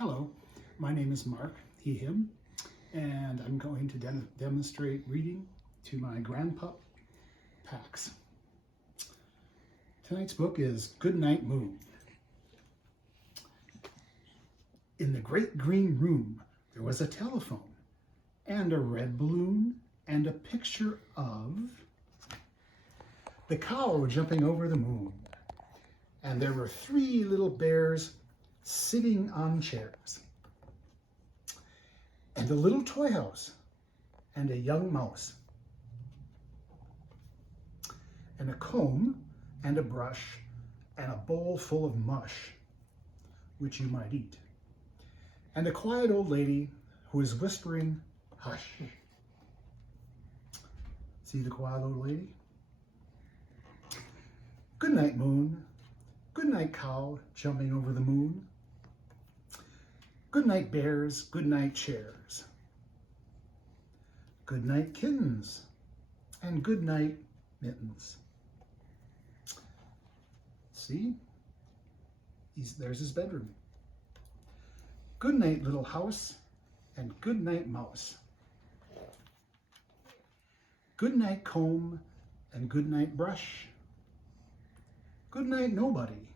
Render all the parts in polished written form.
Hello, my name is Mark, he, him, and I'm going to demonstrate reading to my Grand-pup, Pax. Tonight's book is Goodnight Moon. In the great green room, there was a telephone and a red balloon and a picture of the cow jumping over the moon. And there were 3 little bears sitting on chairs, and a little toy house, and a young mouse, and a comb, and a brush, and a bowl full of mush, which you might eat, and a quiet old lady who is whispering, hush. See the quiet old lady? Goodnight, moon. Goodnight, cow jumping over the moon. Goodnight, bears. Goodnight, chairs. Goodnight, kittens. And goodnight, mittens. See? There's his bedroom. Goodnight, little house. And goodnight, mouse. Goodnight, comb. And goodnight, brush. Goodnight, nobody.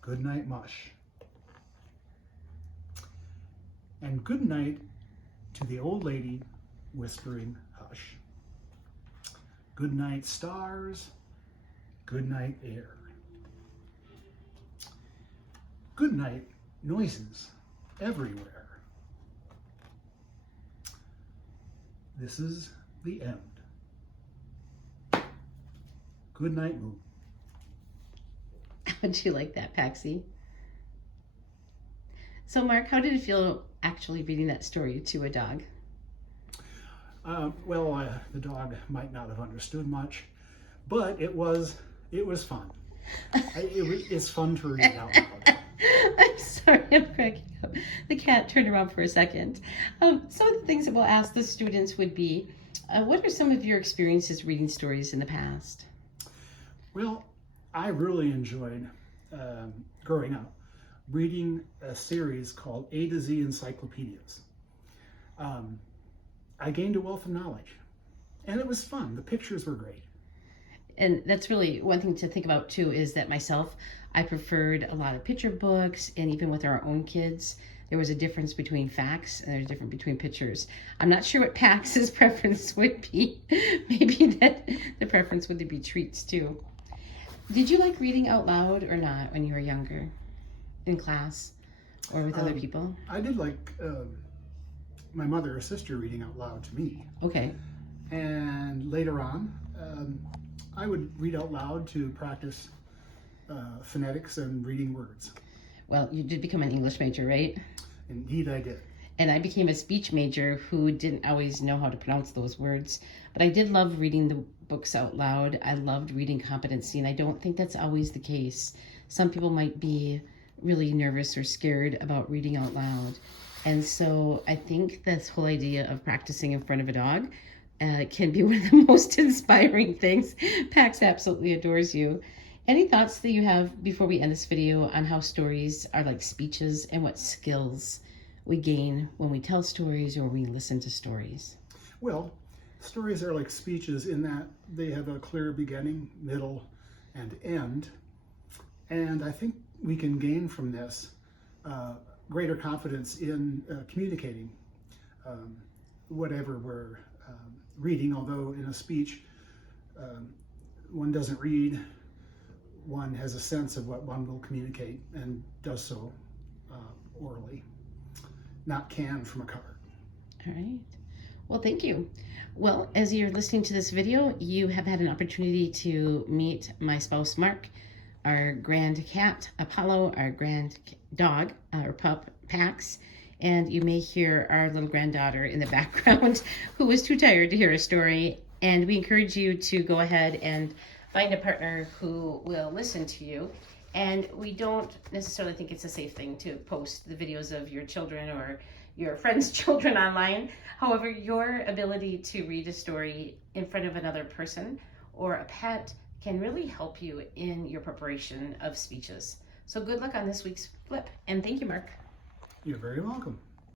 Goodnight, mush. And good night to the old lady whispering hush. Good night, stars. Good night, air. Good night, noises everywhere. This is the end. Good night, moon. How'd you like that, Paxi? So, Mark, how did it feel actually reading that story to a dog? The dog might not have understood much, but it was fun. It's fun to read out loud. I'm sorry, I'm cracking up. The cat turned around for a second. Some of the things that we'll ask the students would be, what are some of your experiences reading stories in the past? Well, I really enjoyed, growing up, reading a series called A to Z Encyclopedias. I gained a wealth of knowledge, and it was fun. The pictures were great. And that's really one thing to think about too, is that myself, I preferred a lot of picture books, and even with our own kids, there was a difference between facts and there's a difference between pictures. I'm not sure what Pax's preference would be. Maybe that the preference would be treats too. Did you like reading out loud or not when you were younger, in class or with other people? I did like my mother or sister reading out loud to me. Okay. And later on, I would read out loud to practice phonetics and reading words. Well, you did become an English major, right? Indeed, I did. And I became a speech major who didn't always know how to pronounce those words. But I did love reading the books out loud. I loved reading competency, and I don't think that's always the case. Some people might be really nervous or scared about reading out loud. And so I think this whole idea of practicing in front of a dog can be one of the most inspiring things. Pax absolutely adores you. Any thoughts that you have before we end this video on how stories are like speeches and what skills we gain when we tell stories or we listen to stories? Well, stories are like speeches in that they have a clear beginning, middle, and end. And I think we can gain from this greater confidence in communicating whatever we're reading, although in a speech, one doesn't read, one has a sense of what one will communicate and does so orally, not canned from a card. All right. Well, thank you. Well, as you're listening to this video, you have had an opportunity to meet my spouse, Mark, our grand cat, Apollo, our grand dog, or pup, Pax, and you may hear our little granddaughter in the background who was too tired to hear a story. And we encourage you to go ahead and find a partner who will listen to you. And we don't necessarily think it's a safe thing to post the videos of your children or your friends' children online. However, your ability to read a story in front of another person or a pet can really help you in your preparation of speeches. So good luck on this week's flip, and thank you, Mark. You're very welcome.